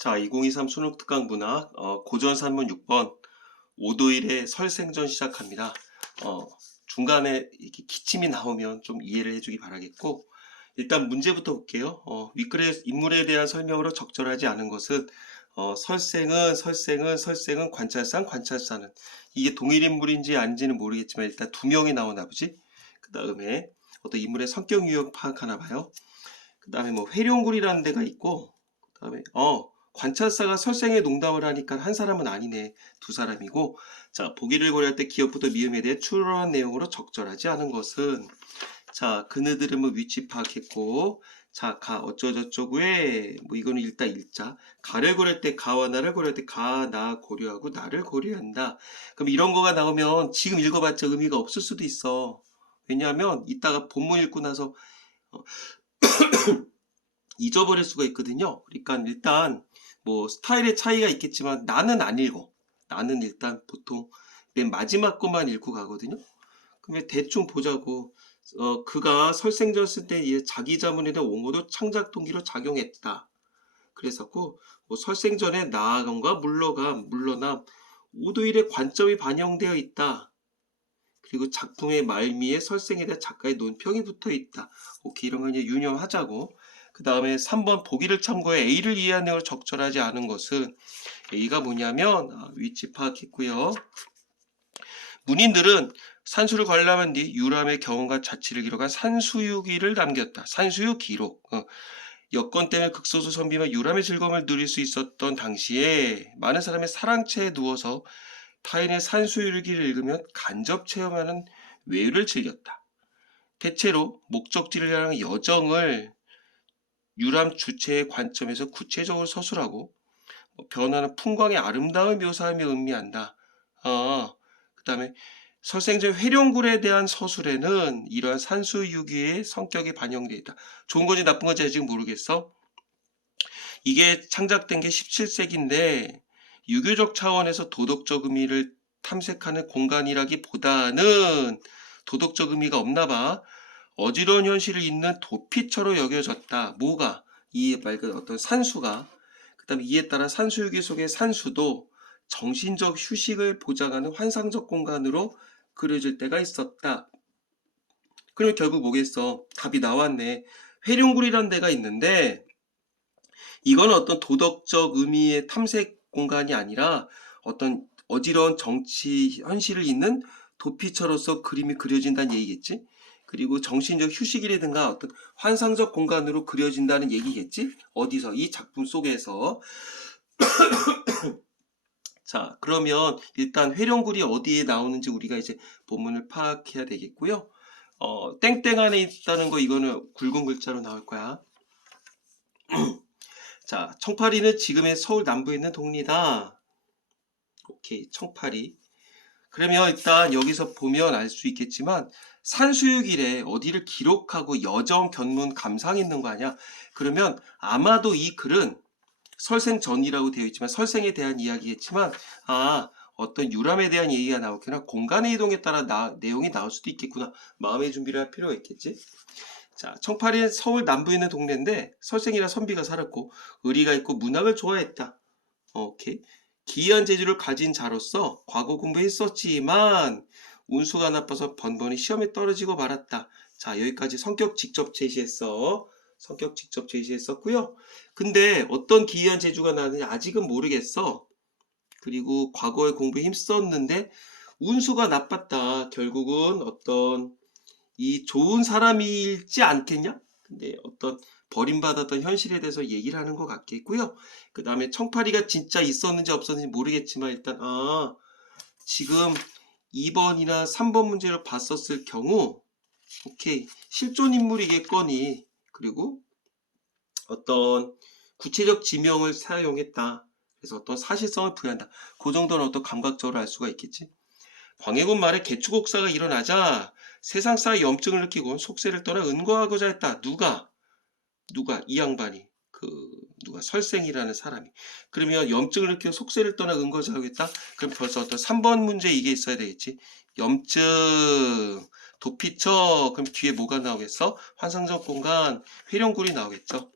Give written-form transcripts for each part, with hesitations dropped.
자, 2023 수능 특강 문학 고전 산문 6번 오도일의 설생전 시작합니다. 중간에 이렇게 기침이 나오면 좀 이해를 해주기 바라겠고, 일단 문제부터 볼게요. 윗글의 인물에 대한 설명으로 적절하지 않은 것은 설생은 관찰사는 이게 동일 인물인지 아닌지는 모르겠지만 일단 두 명이 나오나 보지. 그 다음에 어떤 인물의 성격 유형 파악하나 봐요. 그 다음에 뭐 회룡굴이라는 데가 있고, 그 다음에 관찰사가 설생에 농담을 하니까 한 사람은 아니네, 두 사람이고. 자, 보기를 고려할 때 기업부터 미음에 대해 추론한 내용으로 적절하지 않은 것은, 자, 그네들은 뭐 위치 파악했고, 자, 어쩌저쩌고에 뭐 이거는 일다 일자. 가를 고려할 때 가와 나를 고려할 때 가, 나 고려하고 나를 고려한다. 그럼 이런 거가 나오면 지금 읽어봤자 의미가 없을 수도 있어. 왜냐하면 이따가 본문 읽고 나서 잊어버릴 수가 있거든요. 그러니까 일단 뭐 스타일의 차이가 있겠지만 나는 안 읽어. 나는 일단 보통 맨 마지막 것만 읽고 가거든요. 그러면 대충 보자고. 그가 설생전 쓸 때 자기 자문에 대한 옹호도 창작 동기로 작용했다. 그래서고 뭐 설생전에 나아감과 물러남 오도일의 관점이 반영되어 있다. 그리고 작품의 말미에 설생에 대한 작가의 논평이 붙어 있다. 오케이, 이런 거 이제 유념하자고. 그 다음에 3번 보기를 참고해 A를 이해한 내용을 적절하지 않은 것은, A가 뭐냐면 위치 파악했고요. 문인들은 산수를 관람한 뒤 유람의 경험과 자취를 기록한 산수유기를 남겼다. 산수유 기록. 여건 때문에 극소수 선비만 유람의 즐거움을 누릴 수 있었던 당시에 많은 사람의 사랑채에 누워서 타인의 산수유기를 읽으면 간접 체험하는 외유를 즐겼다. 대체로 목적지를 향한 여정을 유람 주체의 관점에서 구체적으로 서술하고 변하는 풍광의 아름다움을 묘사하며 음미한다. 그 다음에 설생전 회룡굴에 대한 서술에는 이러한 산수유기의 성격이 반영되어 있다. 좋은 건지 나쁜 건지 아직 모르겠어. 이게 창작된 게 17세기인데 유교적 차원에서 도덕적 의미를 탐색하는 공간이라기보다는 도덕적 의미가 없나 봐. 어지러운 현실을 잇는 도피처로 여겨졌다. 뭐가? 이 맑은 어떤 산수가. 그 다음에 이에 따라 산수유기 속의 산수도 정신적 휴식을 보장하는 환상적 공간으로 그려질 때가 있었다. 그러면 결국 뭐겠어? 답이 나왔네. 회룡굴이라는 데가 있는데 이건 어떤 도덕적 의미의 탐색 공간이 아니라 어떤 어지러운 정치 현실을 잇는 도피처로서 그림이 그려진다는 얘기겠지? 그리고 정신적 휴식이라든가 어떤 환상적 공간으로 그려진다는 얘기겠지? 어디서? 이 작품 속에서. 자, 그러면 일단 회룡굴이 어디에 나오는지 우리가 이제 본문을 파악해야 되겠고요. 땡땡 안에 있다는 거 이거는 굵은 글자로 나올 거야. 자, 청파리는 지금의 서울 남부에 있는 동리다. 오케이, 청파리. 그러면 일단 여기서 보면 알 수 있겠지만 산수유길에 어디를 기록하고 여정, 견문, 감상 있는 거 아니야? 그러면 아마도 이 글은 설생전이라고 되어 있지만 설생에 대한 이야기겠지만 어떤 유람에 대한 얘기가 나오거나 공간의 이동에 따라 내용이 나올 수도 있겠구나. 마음의 준비를 할 필요가 있겠지. 자, 청파리는 서울 남부에 있는 동네인데 설생이라 선비가 살았고 의리가 있고 문학을 좋아했다. 오케이. 기이한 재주를 가진 자로서 과거 공부했었지만 운수가 나빠서 번번이 시험에 떨어지고 말았다. 자, 여기까지 성격 직접 제시했어. 성격 직접 제시했었고요. 근데 어떤 기이한 재주가 나는지 아직은 모르겠어. 그리고 과거에 공부에 힘썼는데 운수가 나빴다. 결국은 어떤 이 좋은 사람이지 않겠냐? 근데 어떤 버림받았던 현실에 대해서 얘기를 하는 것 같겠고요. 그 다음에 청파리가 진짜 있었는지 없었는지 모르겠지만 일단 지금 2번이나 3번 문제를 봤었을 경우 오케이, 실존 인물이겠거니. 그리고 어떤 구체적 지명을 사용했다. 그래서 어떤 사실성을 부여한다. 그 정도는 어떤 감각적으로 알 수가 있겠지. 광해군 말에 개축옥사가 일어나자 세상사의 염증을 느끼고 속세를 떠나 은거하고자 했다. 누가? 이 양반이. 누가? 설생이라는 사람이. 그러면 염증을 느끼고 속세를 떠나 은거하고자 하겠다? 그럼 벌써 어떤 3번 문제 이게 있어야 되겠지. 염증, 도피처, 그럼 뒤에 뭐가 나오겠어? 환상적 공간, 회룡굴이 나오겠죠.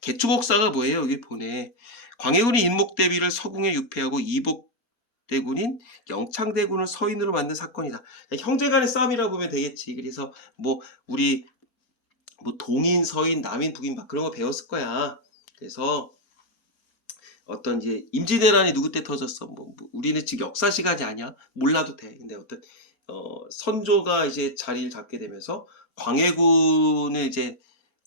개축옥사가 뭐예요? 여기 보내. 광해군이 인목대비를 서궁에 유폐하고 이복대군인 영창대군을 서인으로 만든 사건이다. 형제간의 싸움이라고 보면 되겠지. 그래서 뭐 우리 뭐 동인, 서인, 남인, 북인 막 그런 거 배웠을 거야. 그래서 어떤 이제 임진왜란이 누구 때 터졌어? 뭐 우리는 지금 역사 시간이 아니야. 몰라도 돼. 근데 어떤 선조가 이제 자리를 잡게 되면서 광해군을 이제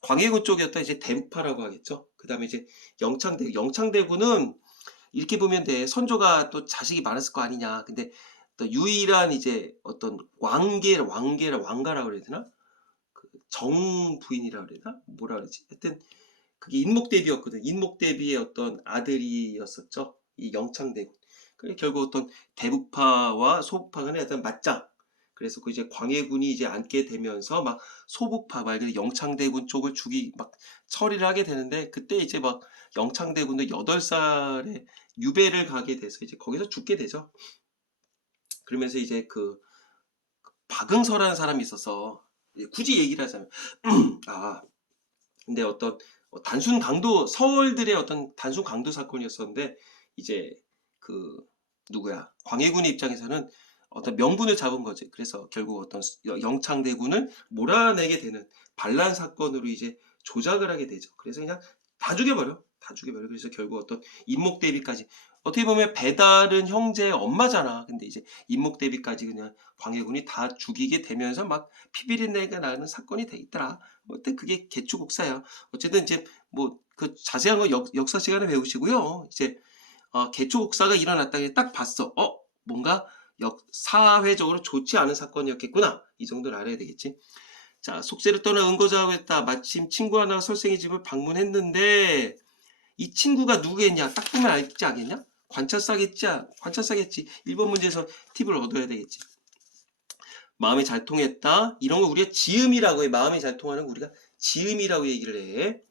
광해군 쪽이었다 이제 대북파라고 하겠죠. 그다음에 이제 영창대군은 이렇게 보면 돼. 선조가 또 자식이 많았을 거 아니냐. 근데 또 유일한 이제 어떤 왕가라고 그래야 되나? 그 정부인이라고 그래야 되나? 뭐라 그러지? 하여튼 그게 인목대비였거든. 인목대비의 어떤 아들이었었죠. 이 영창대군. 그래 결국 어떤 대북파와 소북파 간의 어떤 맞짱. 그래서 그 이제 광해군이 이제 앉게 되면서 막 소북파 말 그대로 영창대군 쪽을 막 처리를 하게 되는데 그때 이제 막 영창대군도 8살에 유배를 가게 돼서 이제 거기서 죽게 되죠. 그러면서 이제 그 박응서라는 사람이 있어서 굳이 얘기를 하자면 아 근데 어떤 단순 강도 서울들의 어떤 단순 강도 사건이었었는데 이제 그 누구야 광해군의 입장에서는 어떤 명분을 잡은 거지. 그래서 결국 어떤 영창대군을 몰아내게 되는 반란 사건으로 이제 조작을 하게 되죠. 그래서 그냥 다 죽여버려. 다 죽여버려. 그래서 결국 어떤 인목대비까지 어떻게 보면 배달은 형제의 엄마잖아. 근데 이제 인목대비까지 그냥 광해군이 다 죽이게 되면서 막 피비린내가 나는 사건이 돼 있더라. 어때 그게 개축옥사야. 어쨌든 이제 뭐 그 자세한 거 역사 시간에 배우시고요. 이제 개축옥사가 일어났다 딱 봤어. 뭔가 사회적으로 좋지 않은 사건이었겠구나. 이 정도는 알아야 되겠지. 자, 속세를 떠나 은거자하고 했다. 마침 친구 하나가 설생의 집을 방문했는데 이 친구가 누구겠냐? 딱 보면 알지 않겠냐? 관찰사겠지. 1번 문제에서 팁을 얻어야 되겠지. 마음이 잘 통했다. 이런 거 우리가 지음이라고 해. 마음이 잘 통하는 거 우리가 지음이라고 얘기를 해.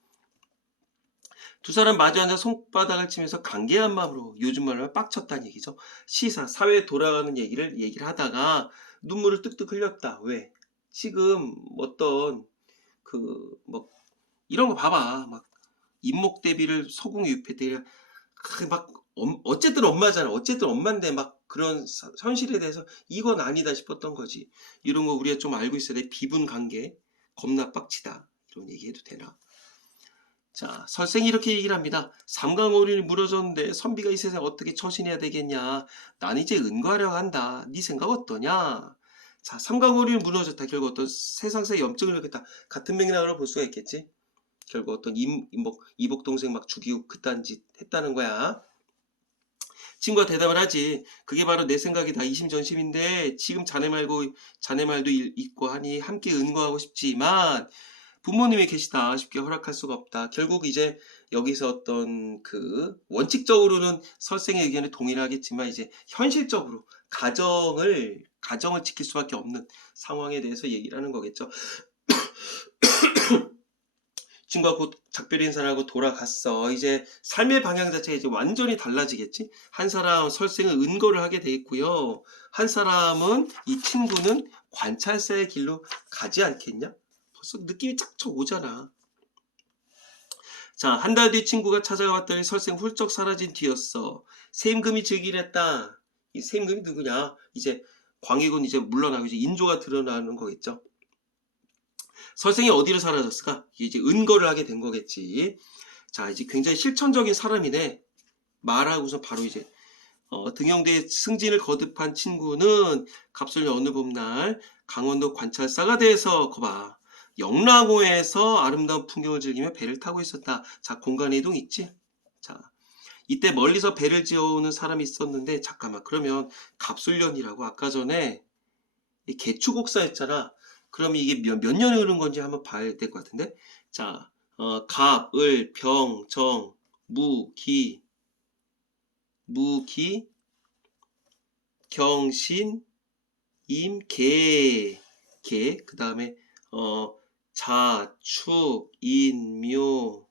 두 사람 마주 앉아 손바닥을 치면서 간계한 마음으로 요즘 말로 하면 빡쳤다는 얘기죠. 시사, 사회에 돌아가는 얘기를 하다가 눈물을 뚝뚝 흘렸다. 왜? 지금 어떤 뭐 이런 거 봐봐. 막 인목대비를 서궁에 유폐때 막 어쨌든 엄마잖아. 어쨌든 엄마인데 막 그런 현실에 대해서 이건 아니다 싶었던 거지. 이런 거 우리가 좀 알고 있어야 돼. 비분 관계 겁나 빡치다. 이런 얘기해도 되나? 자, 설생이 이렇게 얘기를 합니다. 삼강오륜이 무너졌는데 선비가 이 세상에 어떻게 처신해야 되겠냐. 나는 이제 은거하려고 한다. 네 생각 어떠냐? 자, 삼강오륜이 무너졌다. 결국 어떤 세상사의 염증을 일으켰다. 같은 맥락으로 볼 수가 있겠지. 결국 어떤 이복 동생 막 죽이고 그딴 짓 했다는 거야. 친구가 대답을 하지. 그게 바로 내 생각이다. 이심전심인데 지금 자네 말도 있고 하니 함께 은거하고 싶지만 부모님이 계시다. 쉽게 허락할 수가 없다. 결국 이제 여기서 어떤 원칙적으로는 설생의 의견에 동의를 하겠지만 이제 현실적으로 가정을 지킬 수밖에 없는 상황에 대해서 얘기를 하는 거겠죠. 친구가 곧 작별 인사하고 돌아갔어. 이제 삶의 방향 자체가 이제 완전히 달라지겠지. 한 사람 설생은 은거를 하게 되겠고요. 한 사람은 이 친구는 관찰사의 길로 가지 않겠냐? 벌써 느낌이 쫙쫙 오잖아. 자, 한 달 뒤 친구가 찾아왔더니 설생 훌쩍 사라진 뒤였어. 세임금이 즉위를 했다. 이 세임금이 누구냐? 이제 광해군 이제 물러나고 이제 인조가 드러나는 거겠죠. 설생이 어디로 사라졌을까? 이제 은거를 하게 된 거겠지. 자, 이제 굉장히 실천적인 사람이네. 말하고서 바로 이제 등용대에 승진을 거듭한 친구는 갑술년 어느 봄날 강원도 관찰사가 돼서 거봐. 영랑호에서 아름다운 풍경을 즐기며 배를 타고 있었다. 자, 공간 이동 있지? 자, 이때 멀리서 배를 지어오는 사람이 있었는데 잠깐만 그러면 갑술년이라고 아까 전에 개축옥사였잖아. 그럼 이게 몇 년에 흐른 건지 한번 봐야 될 것 같은데. 자, 갑, 을, 병, 정, 무, 기, 경신, 임, 개, 그 다음에 자, 축, 인, 묘,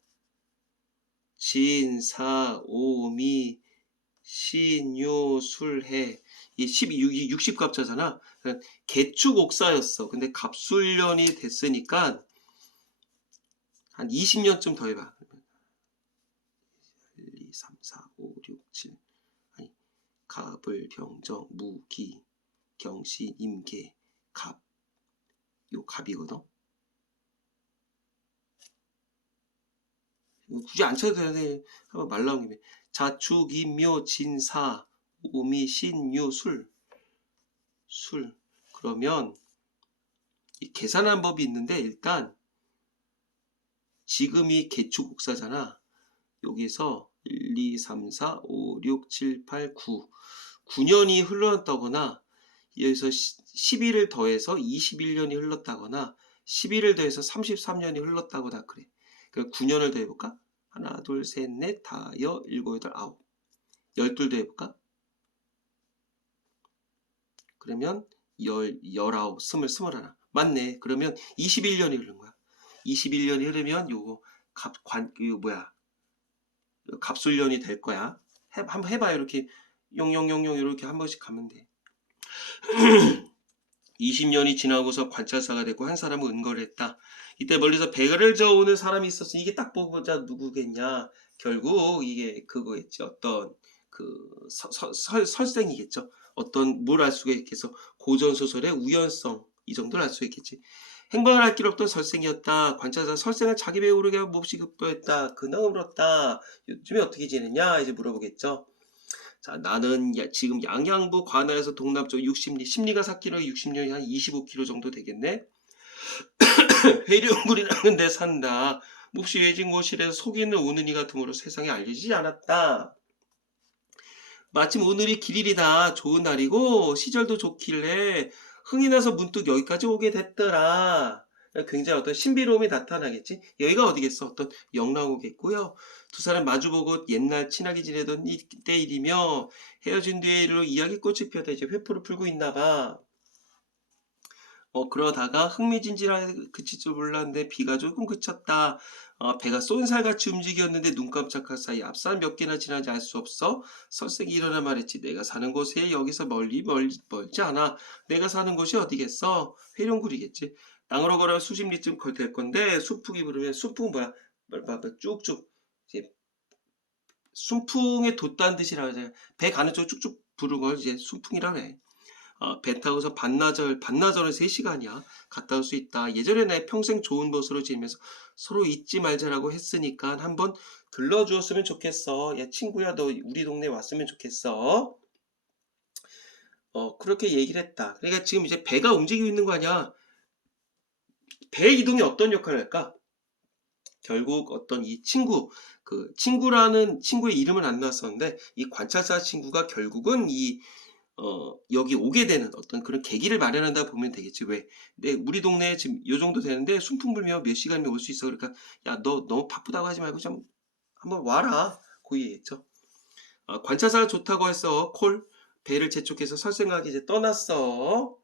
진, 사, 오, 미, 신, 요, 술, 해. 이 60갑자잖아. 개축옥사였어. 근데 갑술년이 됐으니까 한 20년쯤 더 해봐. 2, 3, 4, 5, 6, 7 아니 갑을 병정 무기 경신 임계 갑 요 갑이거든. 굳이 안 쳐도 되는데 한번 말 나온 김에 자축 임묘 진사 오미 신유 술 그러면 이 계산한 법이 있는데 일단 지금이 개축국사잖아. 여기서 1, 2, 3, 4, 5, 6, 7, 8, 9 9년이 흘렀다거나 여기서 11을 더해서 21년이 흘렀다거나 11을 더해서 33년이 흘렀다거나 그래. 그러니까 9년을 더해볼까? 하나, 둘, 셋, 넷, 다, 여, 일곱, 여덟, 아홉. 12 더해볼까? 그러면 19, 21. 맞네. 그러면 21년이 흐른 거야. 21년이 흐르면 요거 갑술년이 될 거야. 한번 해봐. 이렇게 0000 이렇게 한 번씩 가면 돼. 20년이 지나고서 관찰사가 되고 한 사람은 은거를 했다. 이때 멀리서 배를 저어오는 사람이 있었어. 이게 딱 보자 누구겠냐. 결국 이게 그거겠지. 어떤 그 설생이겠죠. 어떤 뭘 알 수가 있겠어. 고전소설의 우연성 이 정도를 알 수 있겠지. 행방을 할 길 없던 설생이었다. 관찰사 설생을 자기 배에 오르게 하고 몹시 급도했다. 근황을 물었다. 요즘에 어떻게 지내냐 이제 물어보겠죠. 자, 나는 지금 양양부 관아에서 동남쪽 60리, 심리가 4km, 60년이 한 25km 정도 되겠네. 회룡굴이라는 데 산다. 몹시 외진 곳이라서 속이는 오느니 같으므로 세상에 알려지지 않았다. 마침 오늘이 길일이다. 좋은 날이고 시절도 좋길래 흥이 나서 문득 여기까지 오게 됐더라. 굉장히 어떤 신비로움이 나타나겠지. 여기가 어디겠어? 어떤 영랑호겠고요. 두 사람 마주보고 옛날 친하게 지내던 이때 일이며 헤어진 뒤에 일로 이야기꽃이 피었다. 이제 회포를 풀고 있나 봐. 그러다가 흥미진진하게 그칠 줄 몰랐는데 비가 조금 그쳤다. 배가 쏜살같이 움직였는데 눈 깜짝할 사이 앞산 몇 개나 지나지 알 수 없어. 설색이 일어나 말했지. 내가 사는 곳에 여기서 멀지 않아. 내가 사는 곳이 어디겠어? 회룡굴이겠지. 땅으로 걸어 수십 리쯤 될 건데 순풍이 부르면 순풍은 뭐야? 쭉쭉 이제 순풍에 돛단 듯이라 하잖아. 배 가는 쪽 쭉쭉 부르는 걸 이제 순풍이라 그래. 배 타고서 반나절은 3시간이야. 갔다 올 수 있다. 예전에 내 평생 좋은 것으로 지내면서 서로 잊지 말자라고 했으니까 한번 들러주었으면 좋겠어. 야 친구야 너 우리 동네 왔으면 좋겠어. 그렇게 얘기를 했다. 그러니까 지금 이제 배가 움직이고 있는 거 아니야. 배 이동이 어떤 역할을 할까? 결국 어떤 이 친구, 그 친구라는 친구의 이름은 안 나왔었는데 이 관찰사 친구가 결국은 여기 오게 되는 어떤 그런 계기를 마련한다 보면 되겠지. 왜? 우리 동네에 지금 요 정도 되는데 순풍 불면 몇 시간이면 올 수 있어. 그러니까 야, 너 너무 바쁘다고 하지 말고 좀 한번 와라. 고이했죠. 관찰사가 좋다고 했어. 배를 재촉해서 설생하기 이제 떠났어.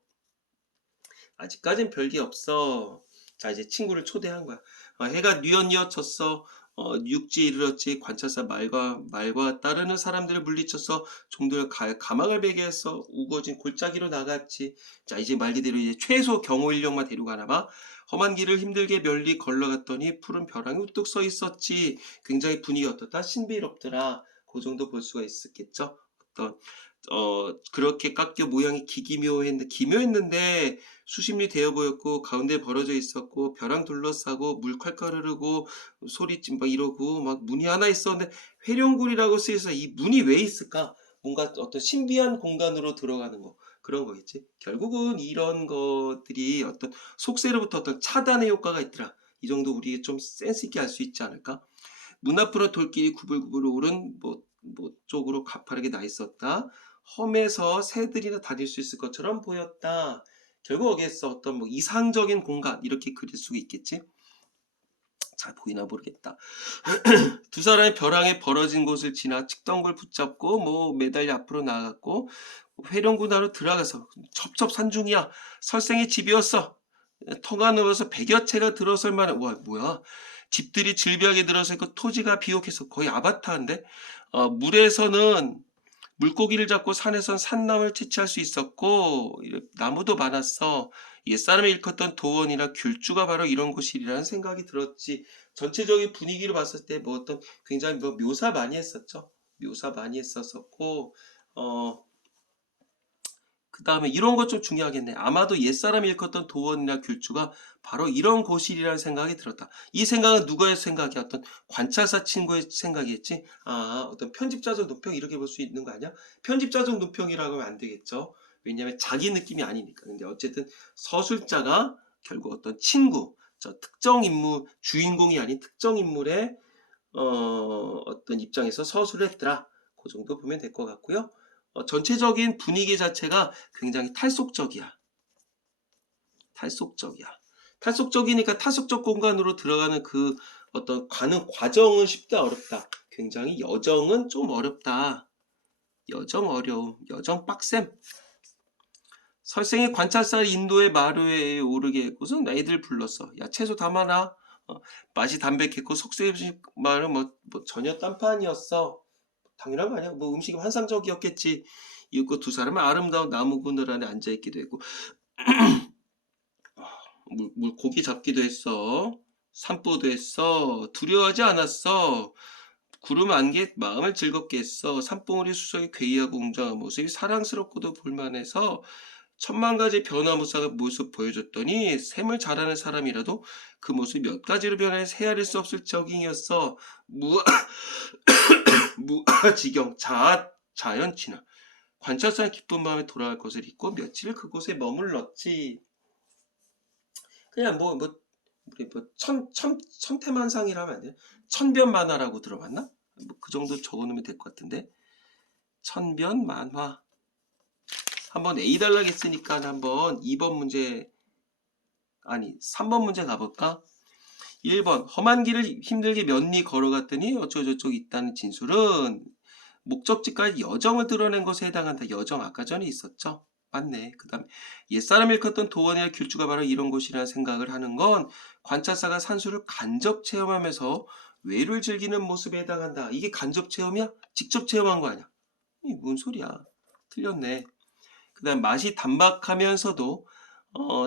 아직까진 별게 없어. 자, 이제 친구를 초대한 거야. 해가 뉘엿뉘엿 졌어. 육지에 이르렀지. 관찰사 말과 따르는 사람들을 물리쳐서 종들 가망을 베게 해서 우거진 골짜기로 나갔지. 자, 이제 말 그대로 이제 최소 경호 인력만 데려가나 봐. 험한 길을 힘들게 멀리 걸러갔더니 푸른 벼랑이 우뚝 서 있었지. 굉장히 분위기 어떻다? 신비롭더라. 그 정도 볼 수가 있었겠죠. 그렇게 깎여 모양이 기묘했는데 수심리 되어 보였고 가운데 벌어져 있었고 벼랑 둘러싸고 물 콸콸 흐르고 소리찜 막 이러고 막 문이 하나 있었는데 회룡굴이라고 쓰여서 이 문이 왜 있을까? 뭔가 어떤 신비한 공간으로 들어가는 거 그런 거겠지. 결국은 이런 것들이 어떤 속세로부터 어떤 차단의 효과가 있더라. 이 정도 우리 좀 센스 있게 알 수 있지 않을까? 문 앞으로 돌길이 구불구불 오른 쪽으로 가파르게 나 있었다. 험에서 새들이나 다닐 수 있을 것처럼 보였다. 결국 여기에서 어떤 이상적인 공간 이렇게 그릴 수가 있겠지. 잘 보이나 모르겠다. 두 사람이 벼랑에 벌어진 곳을 지나 측덩굴 붙잡고 매달려 앞으로 나아갔고 회룡군하로 들어가서 첩첩산중이야. 설생의 집이었어. 터가 넓어서 100여 채가 들어설 만한 와 뭐야 집들이 질비하게 들어서 그 토지가 비옥해서 거의 아바타인데 물에서는 물고기를 잡고 산에선 산나물 채취할 수 있었고 나무도 많았어. 옛사람이 일컫던 도원이나 귤주가 바로 이런 곳이라는 생각이 들었지. 전체적인 분위기를 봤을 때 뭐 어떤 굉장히 뭐 묘사 많이 했었죠. 묘사 많이 했었었고 그 다음에 이런 것 좀 중요하겠네. 아마도 옛사람이 일컫던 도원이나 귤주가 바로 이런 곳이라는 생각이 들었다. 이 생각은 누구의 생각이야? 어떤 관찰사 친구의 생각이겠지? 아, 어떤 편집자적 논평 이렇게 볼 수 있는 거 아니야? 편집자적 논평이라고 하면 안 되겠죠. 왜냐하면 자기 느낌이 아니니까. 근데 어쨌든 서술자가 결국 어떤 친구, 저 특정 인물, 주인공이 아닌 특정 인물의 어떤 입장에서 서술을 했더라. 그 정도 보면 될 것 같고요. 전체적인 분위기 자체가 굉장히 탈속적이야. 탈속적이야. 탈속적이니까 탈속적 공간으로 들어가는 그 어떤 가는 과정은 쉽다 어렵다. 굉장히 여정은 좀 어렵다. 여정 어려움, 여정 빡셈. 설생이 관찰사를 인도의 마루에 오르게 했고서 애들 불렀어. 야, 채소 담아놔. 맛이 담백했고 속세 음식 말은 뭐 전혀 딴판이었어. 당연한 거 아니야? 뭐 음식이 환상적이었겠지. 이윽고 두 사람은 아름다운 나무 그늘 안에 앉아있기도 했고 고기 잡기도 했어. 산보도 했어. 두려워하지 않았어. 구름 안개 마음을 즐겁게 했어. 산봉우리 수석이 괴이하고 웅장한 모습이 사랑스럽고도 볼만해서 천만 가지 변화무쌍한 모습 보여줬더니 셈을 잘하는 사람이라도 그 모습이 몇 가지로 변해서 헤아릴 수 없을 적잉이었어. 무아지경 자연 친화. 관찰사는 기쁜 마음에 돌아갈 것을 잊고 며칠 그곳에 머물렀지. 그냥 우리 천태만상이라면 안 돼? 천변만화라고 들어봤나? 그 정도 적어놓으면 될 것 같은데. 천변만화. 한번 A 달라고 했으니까 한번 2번 문제, 아니 3번 문제 가볼까? 1번 험한 길을 힘들게 몇 리 걸어갔더니 어쩌고저쩌고 있다는 진술은 목적지까지 여정을 드러낸 것에 해당한다. 여정 아까 전에 있었죠? 맞네. 그 다음에 옛사람 일컫던 도원이나 귤주가 바로 이런 곳이라는 생각을 하는 건 관찰사가 산수를 간접 체험하면서 외를 즐기는 모습에 해당한다. 이게 간접 체험이야? 직접 체험한 거 아니야? 이 뭔 소리야? 틀렸네. 그 다음 맛이 단박하면서도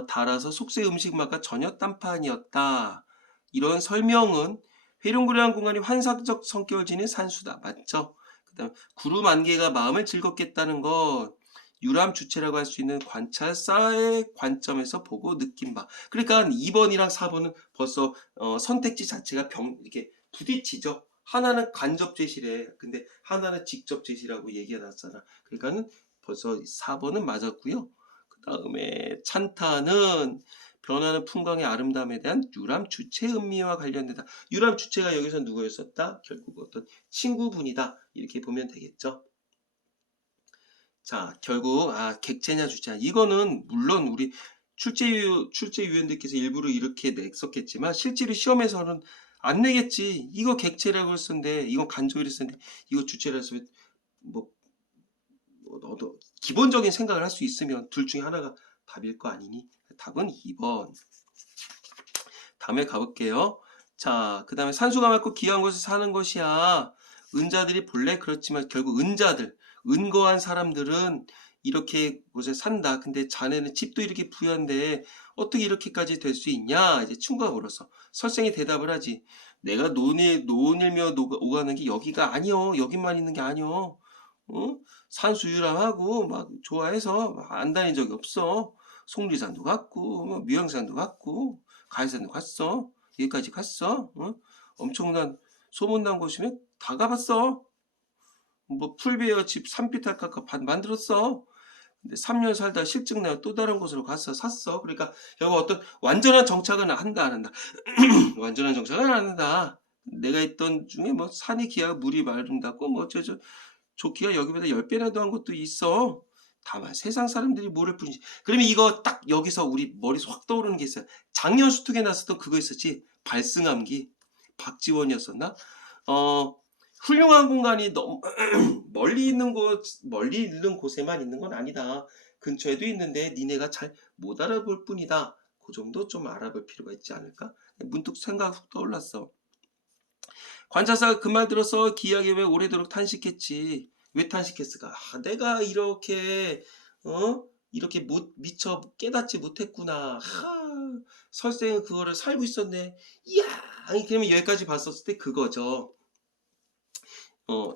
달아서 속세 음식 맛과 전혀 딴판이었다. 이런 설명은 회룡구리한 공간이 환상적 성격을 지닌 산수다. 맞죠? 그 다음 구름 안개가 마음을 즐겁게 했다는 건 유람 주체라고 할 수 있는 관찰사의 관점에서 보고 느낀 바. 그러니까 2번이랑 4번은 벌써 선택지 자체가 이렇게 부딪히죠. 하나는 간접 제시래. 근데 하나는 직접 제시라고 얘기가 났잖아. 그러니까는 벌써 4번은 맞았고요. 그 다음에 찬타는 변하는 풍광의 아름다움에 대한 유람 주체 음미와 관련되다. 유람 주체가 여기서 누구였었다? 결국 어떤 친구분이다. 이렇게 보면 되겠죠. 자, 결국 객체냐 주체냐. 이거는 물론 우리 출제위원들께서 일부러 이렇게 냈었겠지만 실제로 시험에서는 안 내겠지. 이거 객체라고 했었는데 이건 간접이라 했었는데 이거 주체라 했으면 뭐 기본적인 생각을 할 수 있으면 둘 중에 하나가 답일 거 아니니? 답은 2번. 다음에 가볼게요. 자, 그 다음에 산수가 맑고 귀한 곳에 사는 것이야. 은자들이 본래 그렇지만 결국 은거한 사람들은 이렇게 곳에 산다. 근데 자네는 집도 이렇게 부유한데 어떻게 이렇게까지 될 수 있냐? 이제 충고가 물어서 설생이 대답을 하지. 내가 논일며 오가는 게 여기가 아니여. 여기만 있는 게 아니여. 어? 산수유람하고 막 좋아해서 안 다닌 적이 없어. 속리산도 갔고 뭐 무형산도 갔고 가해산도 갔어. 여기까지 갔어. 어? 엄청난 소문난 곳이면 다 가봤어. 뭐 풀베어 집 산비탈카 만들었어. 근데 3년 살다 실증 내고 또 다른 곳으로 가서 샀어. 그러니까 결국 어떤 완전한 정착은 한다 안 한다. 완전한 정착은 안 한다. 내가 있던 중에 뭐 산이 기하고 물이 마른다고 뭐 어쩌죠. 좋기가 여기보다 10배나 더한 것도 있어. 다만 세상 사람들이 모를 뿐이지. 그러면 이거 딱 여기서 우리 머릿속 확 떠오르는 게 있어요. 작년 수특에 나왔었던 그거 있었지. 발승함기. 박지원이었었나? 훌륭한 공간이 너무 멀리 있는 곳에만 있는 건 아니다. 근처에도 있는데 니네가 잘 못 알아볼 뿐이다. 그 정도 좀 알아볼 필요가 있지 않을까? 문득 생각 훅 떠올랐어. 관찰사가 그 말 들어서 기이하게 왜 오래도록 탄식했지. 왜 탄식했을까? 아, 내가 이렇게 이렇게 미처 깨닫지 못했구나. 설생은 그거를 살고 있었네. 이야, 그러면 여기까지 봤었을 때 그거죠.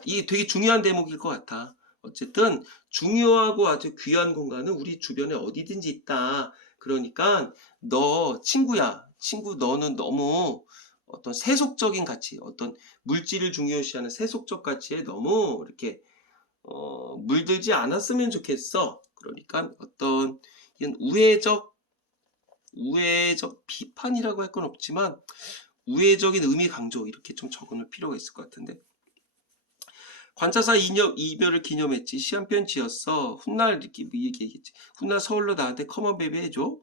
이게 되게 중요한 대목일 것 같아. 어쨌든 중요하고 아주 귀한 공간은 우리 주변에 어디든지 있다. 그러니까 너 친구야. 친구 너는 너무 어떤 세속적인 가치, 어떤 물질을 중요시하는 세속적 가치에 너무 이렇게 물들지 않았으면 좋겠어. 그러니까 어떤 이런 우회적 비판이라고 할 건 없지만 우회적인 의미 강조 이렇게 좀 적어놓을 필요가 있을 것 같은데. 관차사 이별을 기념했지. 시한편 지었어. 훗날 이렇게 뭐 얘기했지. 훗날 서울로 나한테 커먼 베이비 해줘.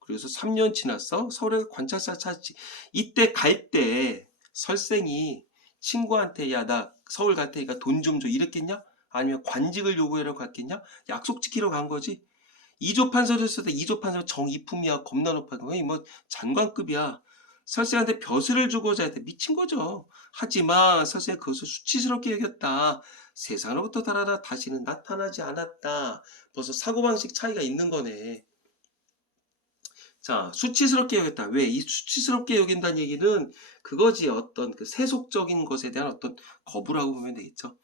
그래서 3년 지났어. 서울에 관찰사 찾지. 이때 갈 때 설생이 친구한테 야 나 서울 갈 테니까 돈 좀 줘 이랬겠냐? 아니면 관직을 요구하러 갔겠냐? 약속 지키러 간 거지. 2조 판서를 했을 때 2조 판서 정이품이야 겁나 높아. 거의 뭐 장관급이야. 설생한테 벼슬을 주고자 했대. 미친 거죠. 하지만 설생은 그것을 수치스럽게 여겼다. 세상으로부터 달아나 다시는 나타나지 않았다. 벌써 사고방식 차이가 있는 거네. 자, 수치스럽게 여겼다. 왜? 이 수치스럽게 여긴다는 얘기는 그거지. 어떤 그 세속적인 것에 대한 어떤 거부라고 보면 되겠죠.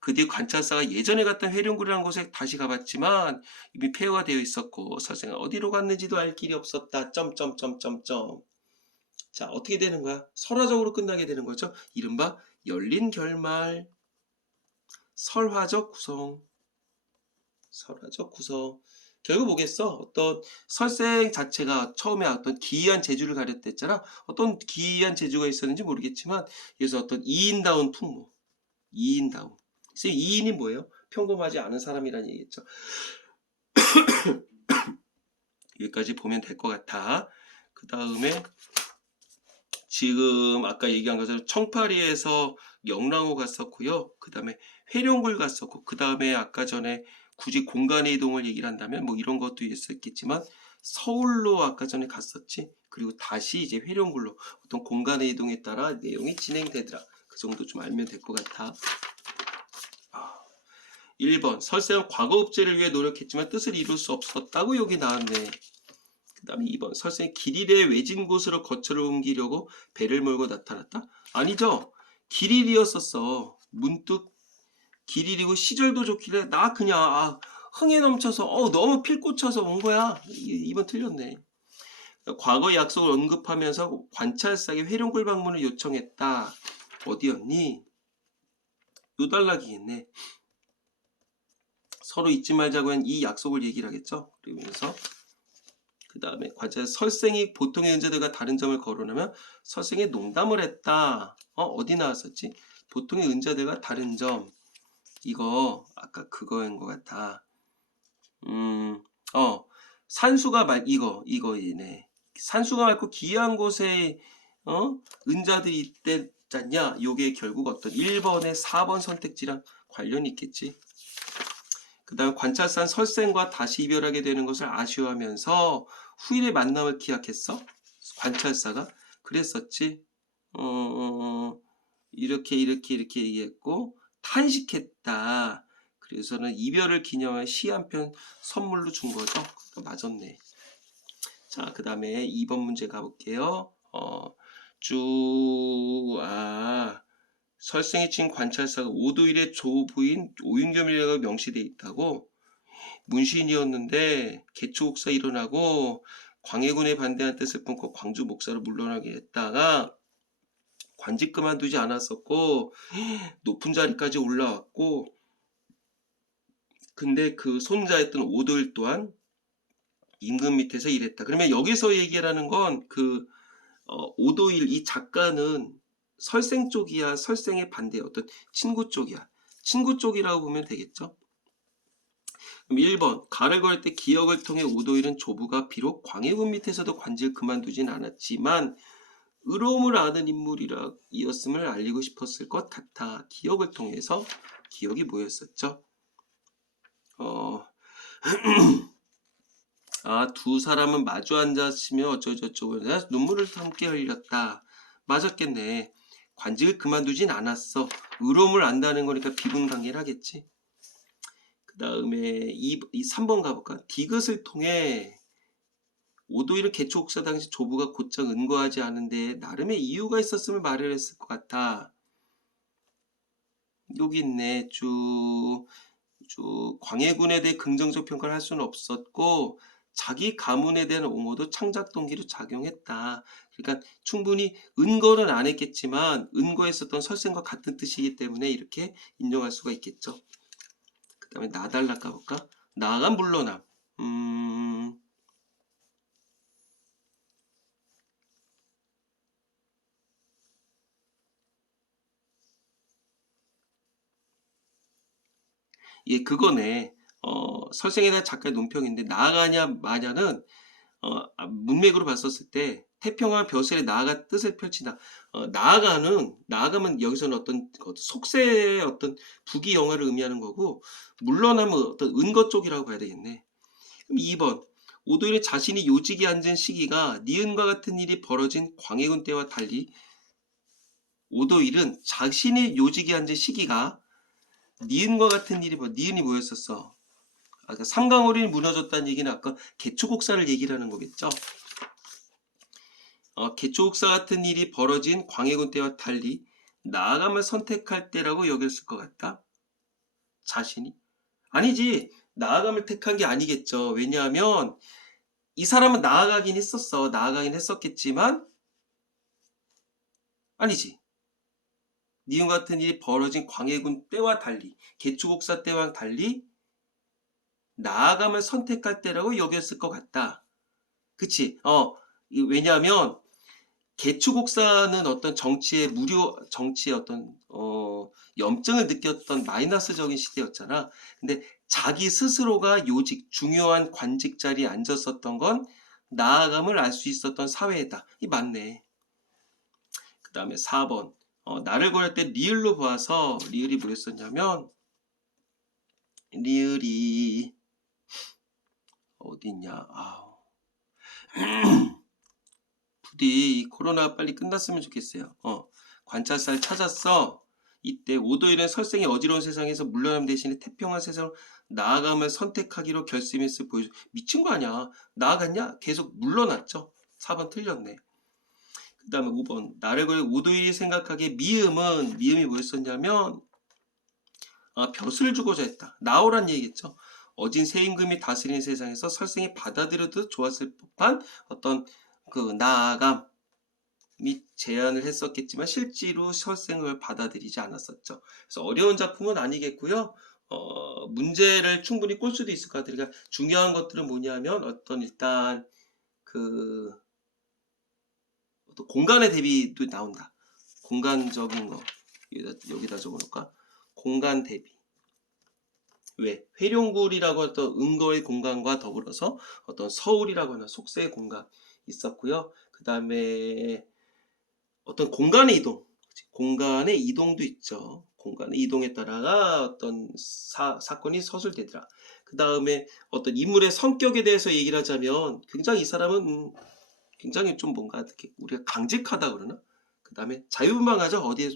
그 뒤 관찰사가 예전에 갔던 회룡굴이라는 곳에 다시 가봤지만 이미 폐허가 되어 있었고 설생은 어디로 갔는지도 알 길이 없었다. 점점점점점. 자, 어떻게 되는 거야? 설화적으로 끝나게 되는 거죠. 이른바 열린 결말, 설화적 구성, 설화적 구성. 결국 뭐겠어? 어떤 설생 자체가 처음에 어떤 기이한 재주를 가렸댔잖아. 어떤 기이한 재주가 있었는지 모르겠지만 그래서 어떤 이인다운 풍모, 이인다운. 이인이 뭐예요? 평범하지 않은 사람이라는 얘기겠죠. 여기까지 보면 될 것 같아. 그 다음에 지금 아까 얘기한 것처럼 청파리에서 영랑호 갔었고요. 그 다음에 회룡굴 갔었고, 그 다음에 아까 전에 굳이 공간의 이동을 얘기를 한다면 뭐 이런 것도 있었겠지만 서울로 아까 전에 갔었지. 그리고 다시 이제 회룡굴로 어떤 공간의 이동에 따라 내용이 진행되더라. 그 정도 좀 알면 될 것 같아. 1번 설생은 과거업제를 위해 노력했지만 뜻을 이룰 수 없었다고 여기 나왔네. 그 다음에 2번 설생이 길일에 외진 곳으로 거처를 옮기려고 배를 몰고 나타났다? 아니죠. 길일이었었어. 문득 길일이고 시절도 좋길래 나 그냥 흥에 넘쳐서 너무 필꽂혀서 온 거야. 2번 틀렸네. 과거 약속을 언급하면서 관찰사에게 회룡굴 방문을 요청했다. 어디였니? 요달락이겠네. 서로 잊지 말자고 한 이 약속을 얘기를 하겠죠. 그러면서 그 다음에 관찰 설생이 보통의 은자들과 다른 점을 거론하면 설생이 농담을 했다. 어디 나왔었지? 보통의 은자들과 다른 점. 이거 아까 그거인 것 같아. 산수가 이거이네. 산수가 맑고 기이한 곳에 은자들이 있댔잖냐. 요게 결국 어떤 1번에 4번 선택지랑 관련이 있겠지. 그 다음 관찰사는 설생과 다시 이별하게 되는 것을 아쉬워하면서 후일의 만남을 기약했어. 관찰사가 그랬었지. 이렇게 얘기했고 탄식했다. 그래서는 이별을 기념한 시 한 편 선물로 준 거죠. 맞았네. 자, 그 다음에 2번 문제 가볼게요. 설생이 친 관찰사가 오도일의 조부인 오윤겸이라고 명시되어 있다고. 문신이었는데 개초국사 일어나고 광해군에 반대한 뜻을 품고 광주 목사로 물러나게 했다가 관직 그만두지 않았었고 높은 자리까지 올라왔고 근데 그 손자였던 오도일 또한 임금 밑에서 일했다. 그러면 여기서 얘기하는 건 그 오도일 이 작가는 설생 쪽이야, 설생의 반대 어떤 친구 쪽이야. 친구 쪽이라고 보면 되겠죠. 그럼 1번 가를 걸 때 기억을 통해 오도일은 조부가 비록 광해군 밑에서도 관직을 그만두진 않았지만 의로움을 아는 인물이었음을 알리고 싶었을 것 같아. 기억을 통해서 기억이 뭐였었죠? 두 사람은 마주 앉았으며 어쩌고저쩌고 눈물을 함께 흘렸다. 맞았겠네. 관직을 그만두진 않았어. 의로움을 안다는 거니까 비분관계를 하겠지. 그 다음에 3번 가볼까? 디귿을 통해 오도일은 개초국사 당시 조부가 곧장 은거하지 않은데 나름의 이유가 있었음을 마련했을 것 같아. 여기 있네. 쭉 광해군에 대해 긍정적 평가를 할 수는 없었고 자기 가문에 대한 옹호도 창작 동기로 작용했다. 그러니까 충분히 은거는 안 했겠지만 은거했었던 설생과 같은 뜻이기 때문에 이렇게 인정할 수가 있겠죠. 그 다음에 나달라 까볼까? 나아간 물러남. 예, 그거네. 설생에 대한 작가의 논평인데 나아가냐 마냐는 문맥으로 봤었을 때 태평한 벼슬에 나아가 뜻을 펼친다. 나아가면 여기서는 어떤 속세의 어떤 부귀 영화를 의미하는 거고 물러나면 어떤 은거 쪽이라고 봐야 되겠네. 그럼 2번 오도일은 자신이 요직에 앉은 시기가 니은과 같은 일이 벌어진 광해군 때와 달리 오도일은 자신의 요직에 앉은 시기가 니은과 같은 일이 니은이 뭐였었어? 아까 삼강오린이 무너졌다는 얘기는 아까 개초국사를 얘기를 하는 거겠죠. 개초국사 같은 일이 벌어진 광해군 때와 달리 나아감을 선택할 때라고 여겼을 것 같다. 자신이? 아니지. 나아감을 택한 게 아니겠죠. 왜냐하면 이 사람은 나아가긴 했었어. 나아가긴 했었겠지만 아니지. 니은 같은 일이 벌어진 광해군 때와 달리 개초국사 때와 달리 나아감을 선택할 때라고 여겼을 것 같다. 그치? 왜냐하면 개추국사는 어떤 정치의 어떤 염증을 느꼈던 마이너스적인 시대였잖아. 근데 자기 스스로가 요직 중요한 관직 자리에 앉았었던 건 나아감을 알 수 있었던 사회이다. 이 맞네. 그 다음에 4번 나를 고를 때 리을로 보아서 리을이 뭐였었냐면 리을이 어디 있냐? 부디 이 코로나 빨리 끝났으면 좋겠어요. 관찰사를 찾았어. 이때 오도일은 설생의 어지러운 세상에서 물러남 대신에 태평한 세상으로 나아감을 선택하기로 결심했을 보여줘. 미친 거 아니야. 나아갔냐? 계속 물러났죠. 4번 틀렸네. 그 다음에 5번 나를 그려 오도일이 생각하기에 미음이 뭐였었냐면 벼슬을 주고자 했다. 나오란 얘기겠죠. 어진 세임금이 다스리는 세상에서 설생이 받아들여도 좋았을 법한 어떤 그 나아감 및 제안을 했었겠지만 실제로 설생을 받아들이지 않았었죠. 그래서 어려운 작품은 아니겠고요. 문제를 충분히 꼴 수도 있을 것 같아요. 그러니까 중요한 것들은 뭐냐면 어떤 일단 그 어떤 공간의 대비도 나온다. 공간적인 거 여기다 적어놓을까? 공간 대비. 왜? 회룡굴이라고 했던 은거의 공간과 더불어서 어떤 서울이라고 하는 속세의 공간 있었고요. 그 다음에 어떤 공간의 이동, 공간의 이동도 있죠. 공간의 이동에 따라가 어떤 사건이 서술되더라. 그 다음에 어떤 인물의 성격에 대해서 얘기를 하자면 굉장히 이 사람은 굉장히 좀 뭔가 이렇게 우리가 강직하다 그러나? 그 다음에 자유분방하죠. 어디에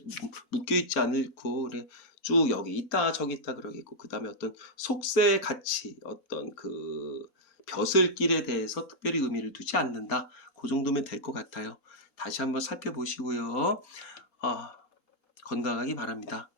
묶여있지 않고 그래 쭉 여기 있다 저기 있다 그러겠고 그 다음에 어떤 속세의 가치 어떤 그 벼슬길에 대해서 특별히 의미를 두지 않는다. 그 정도면 될 것 같아요. 다시 한번 살펴보시고요. 건강하기 바랍니다.